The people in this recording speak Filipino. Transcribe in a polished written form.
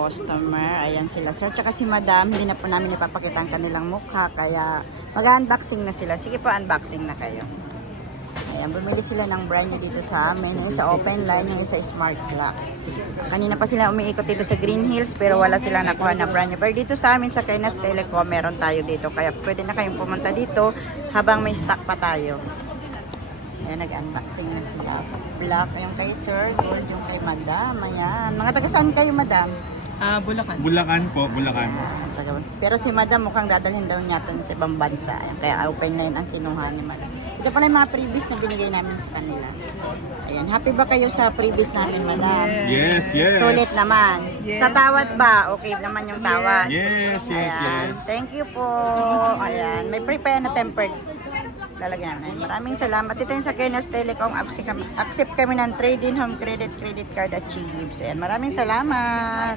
Customer, ayan sila sir. Tsaka si madam, hindi na po namin ipapakita ang kanilang mukha. Kaya mag-unboxing na sila. Sige po, unboxing na kayo. Ayan, bumili sila ng brand new dito sa amin. Yung isa open line, yung isa smart lock. Kanina pa sila umiikot dito sa Green Hills pero wala sila nakuha na brand new. Pero dito sa amin sa Kainas Telecom, meron tayo dito. Kaya pwede na kayong pumunta dito habang may stock pa tayo. Ayan, nag-unboxing na sila. Black yung kay sir, gold yung kay madam. Ayan. Mga taga saan kayo, madam? Bulacan. Bulacan po, Bulacan. Pero si madam mukhang dadalhin daw niya ito sa ibang bansa. Kaya open line ang kinuha ni madam. Ito pala yung mga previous na binigay namin sa kanila. Ayan, happy ba kayo sa previous namin, madam? Yes, yes. Sulit naman. Yes. Sa tawad ba? Okay naman yung tawad? Yes, yes, Ayan. yes. Thank you po. Ayan. May prepare na tempered. Lalagyan namin. Maraming salamat. Ito yung sa Kainas Telecom. Accept kami ng trade-in, home credit, credit card at G-Gives. Ayan. Maraming salamat.